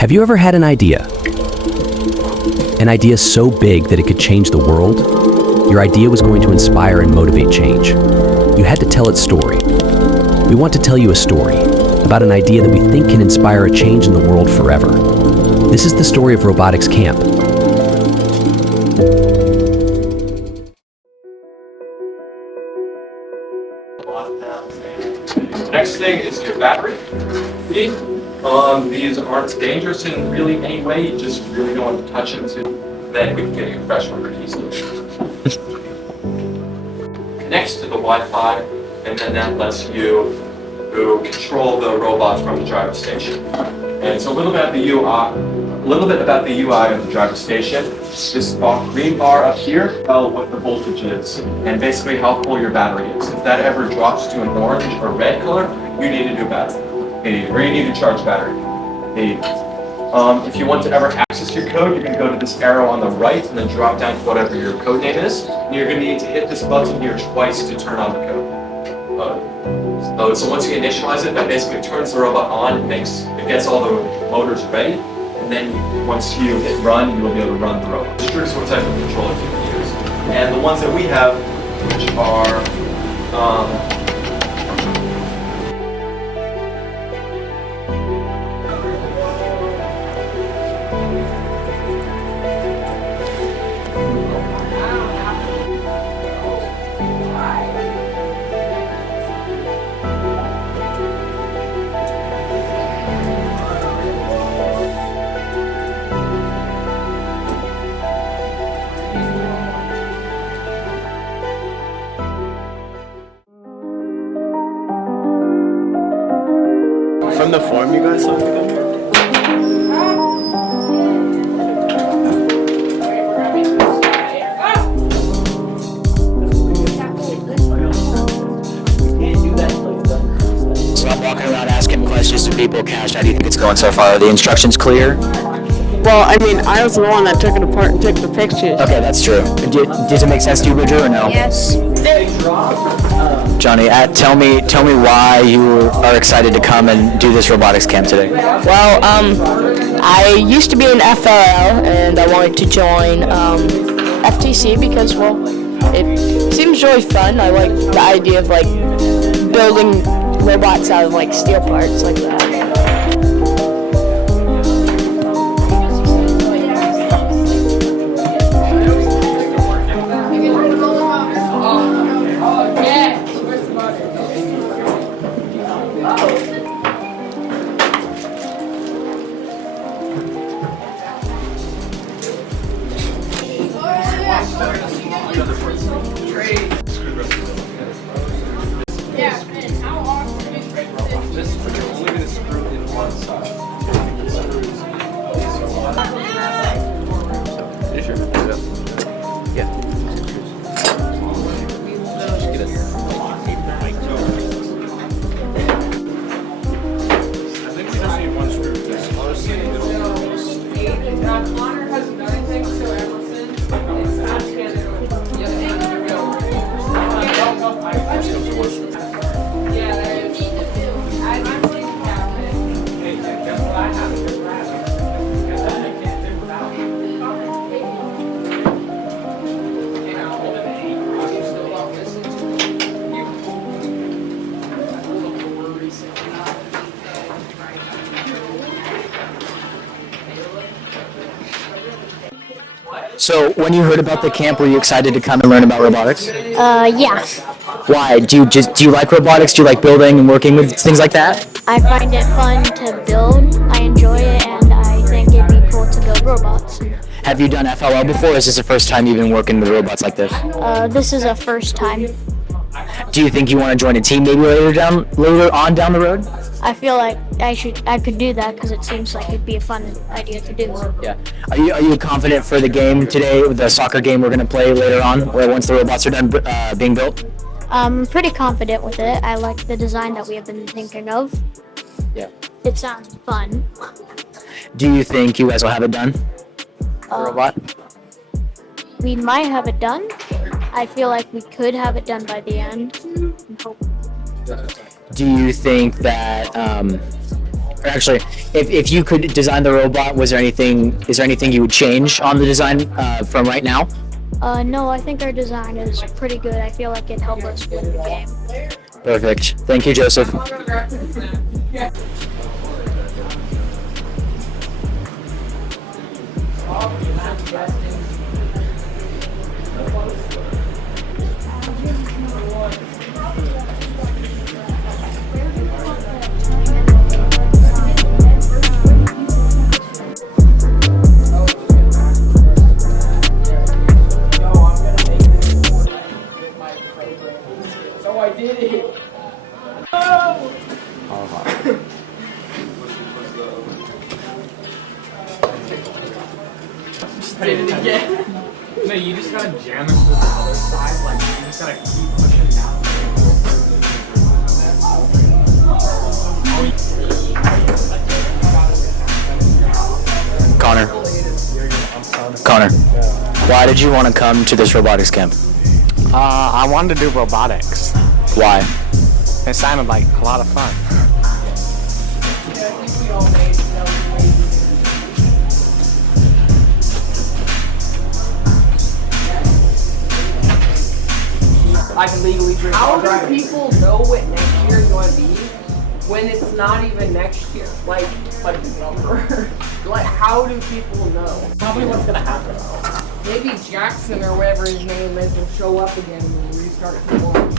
Have you ever had an idea? An idea so big that it could change the world? Your idea was going to inspire and motivate change. You had to tell its story. We want to tell you a story about an idea that we think can inspire a change in the world forever. This is the story of Robotics Camp. Next thing is your battery. These aren't dangerous in really any way, you just really don't want to touch them, then we can get you a fresh one pretty easily. Connects to the Wi-Fi, and then that lets you control the robot from the driver station. And so a little bit about the UI of the driver station. This green bar up here tells what the voltage is and basically how full your battery is. If that ever drops to an orange or red color, you need a new battery. Or you need a charge battery. If you want to ever access your code, you're going to go to this arrow on the right and then drop down to whatever your code name is. And you're going to need to hit this button here twice to turn on the code. So once you initialize it, that basically turns the robot on, it gets all the motors ready, and then once you hit run, you will be able to run the robot. Here's what type of controllers you can use. And the ones that we have, which are from the form you guys saw me come here? So I'm walking around asking questions to people. Cash, how do you think it's going so far? Are the instructions clear? Well, I mean, I was the one that took it apart and took the pictures. Okay, that's true. Does it make sense to you, Bridger, or no? Yes. Johnny, tell me why you are excited to come and do this robotics camp today. Well, I used to be an FLL, and I wanted to join FTC because, well, it seems really fun. I like the idea of, like, building robots out of, like, steel parts like that. So when you heard about the camp, were you excited to come and learn about robotics? Yeah. Why? Do you like robotics? Do you like building and working with things like that? I find it fun to build. I enjoy it, and I think it'd be cool to build robots. Have you done FLL before, or is this the first time you've been working with robots like this? This is a first time. Do you think you want to join a team maybe later on down the road? I feel like I could do that because it seems like it'd be a fun idea to do. Yeah. Are you confident for the game today, with the soccer game we're going to play later on, or once the robots are done being built? I'm pretty confident with it. I like the design that we have been thinking of. Yeah. It sounds fun. Do you think you guys will have it done? The robot? We might have it done. I feel like we could have it done by the end. Do you think that Or actually, if you could design the robot, is there anything you would change on the design from right now? No, I think our design is pretty good. I feel like it helped us win the game. Perfect. Thank you, Joseph. No, you just gotta jam it to the other side, like you just gotta keep pushing down. Connor, why did you want to come to this robotics camp? I wanted to do robotics. Why? It sounded like a lot of fun. I can legally drink. How do people know what next year is going to be when it's not even next year? Like the number. Like, how do people know? Probably what's gonna happen. Maybe Jackson or whatever his name is will show up again and we'll restart from one.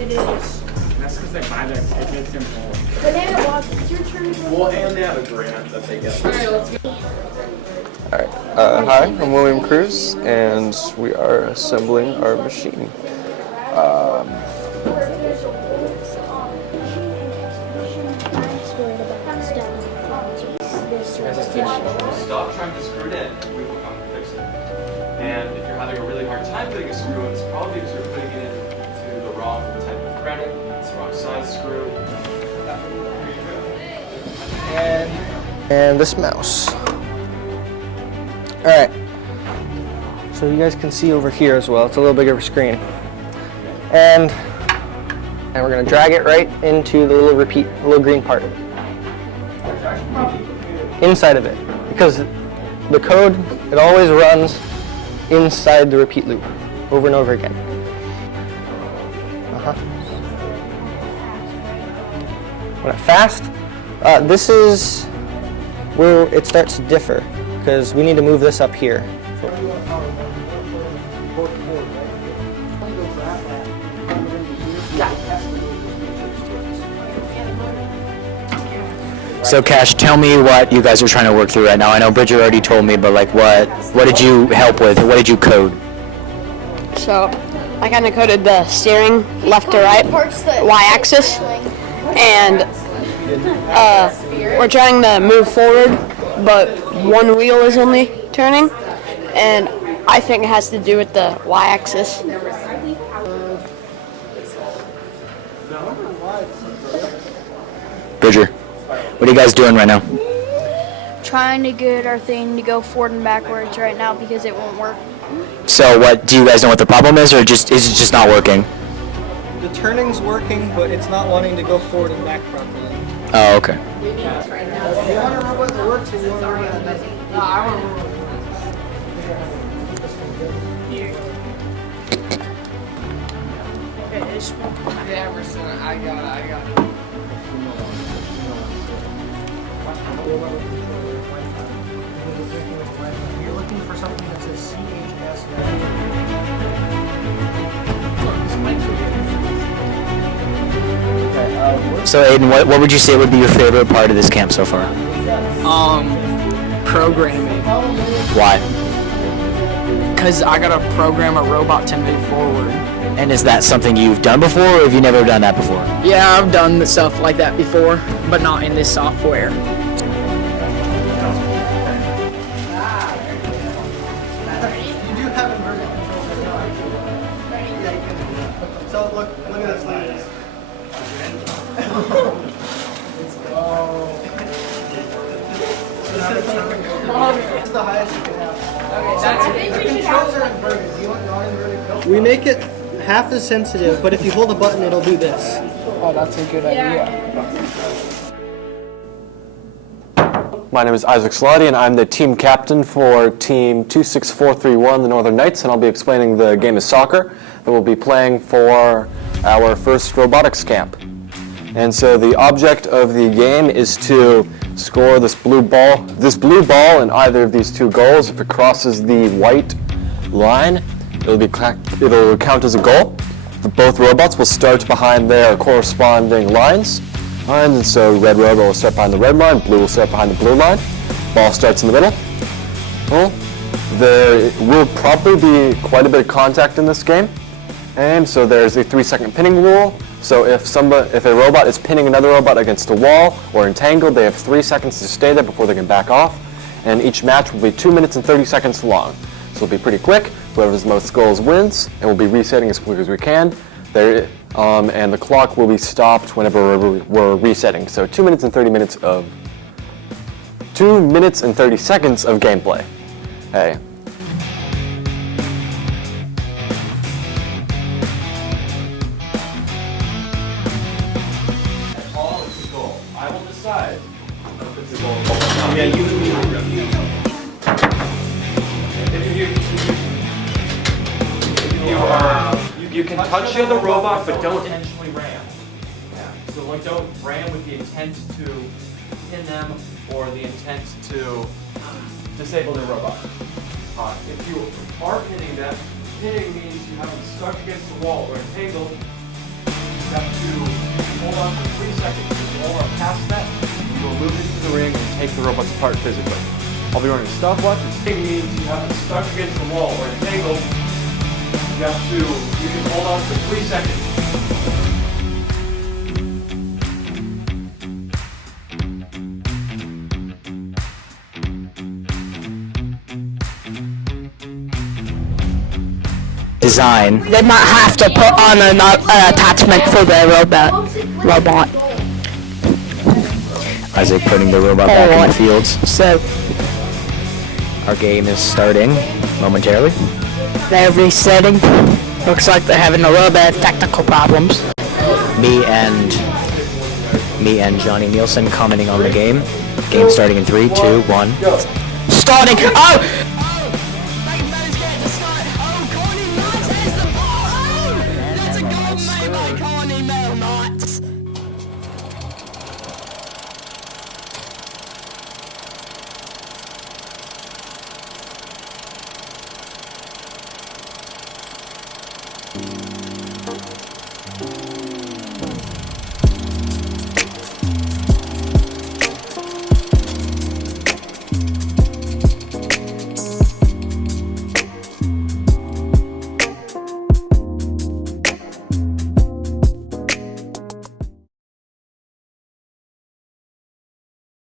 It is. That's because they buy their tickets and all. Banana Box, it's your turn. Well, and they have a grant that they get. Alright, let's go. Alright, hi, I'm William Cruz, and we are assembling our machine. Stop trying to screw it in, and we will come and fix it. And if you're having a really hard time putting a screw in, it's probably because you're putting it into the wrong type of threading, it's the wrong size screw. And this mouse. Alright, so you guys can see over here as well, it's a little bigger of a screen. And we're going to drag it right into the little little green part. Inside of it, because the code, it always runs inside the repeat loop, over and over again. When it's fast, this is where it starts to differ, because we need to move this up here. So Cash, tell me what you guys are trying to work through right now. I know Bridger already told me, but like what did you help with? What did you code? So I kind of coded the steering left to right, y-axis, and we're trying to move forward, but one wheel is only turning, and I think it has to do with the y-axis. Bridger, what are you guys doing right now? Trying to get our thing to go forward and backwards right now because it won't work. So what, do you guys know what the problem is, or is it just not working? The turning's working, but it's not wanting to go forward and back properly. Oh, okay. You want a robot that works, or you want a robot that doesn't? No, I want to roll. Yeah, I got it. You're looking for something that says CHS. So Aiden, what would you say would be your favorite part of this camp so far? Programming. Why? Because I gotta program a robot to move forward. And is that something you've done before, or have you never done that before? Yeah, I've done stuff like that before, but not in this software. You do have inverted controls as well. Yeah, you can. So look at this. Look at this. This is the highest you can have. The controls are inverted. Do you want non-inverted? We make it half as sensitive, but if you hold a button, it'll do this. Oh, that's a good idea. my name is Isaac Slotty, and I'm the team captain for Team 26431, the Northern Knights, and I'll be explaining the game of soccer that we'll be playing for our first robotics camp. And so the object of the game is to score this blue ball in either of these two goals. If it crosses the white line, it'll count as a goal. Both robots will start behind their corresponding lines. And so red robot will start behind the red line, blue will start behind the blue line. Ball starts in the middle. Well, there will probably be quite a bit of contact in this game. And so there's a 3-second pinning rule. So if a robot is pinning another robot against a wall or entangled, they have 3 seconds to stay there before they can back off. And each match will be 2 minutes and 30 seconds long. So it'll be pretty quick. Whoever has the most goals wins, and we'll be resetting as quick as we can. And the clock will be stopped whenever we're resetting. So 2 minutes and 30 seconds of gameplay. Hey. All is a goal. I will decide if it's a goal. Yeah, you You can touch the other robot, but don't intentionally ram. Yeah. So like, don't ram with the intent to pin them or the intent to disable their robot. If you are pinning them, pinning means you have them stuck against the wall or entangled. You have to hold on for 3 seconds. If you hold on past that, you will move into the ring and take the robots apart physically. I'll be running a stopwatch. Pinning means you have them stuck against the wall or entangled. You can hold on for 3 seconds. Design. They might have to put on an attachment for their robot. Isaac putting the robot back in the fields. So Our game is starting momentarily. they're resetting. Looks like they're having a little bit of technical problems. Me and Johnny Nielsen commenting on the game. Game starting in 3, 2, 1. Starting. Oh!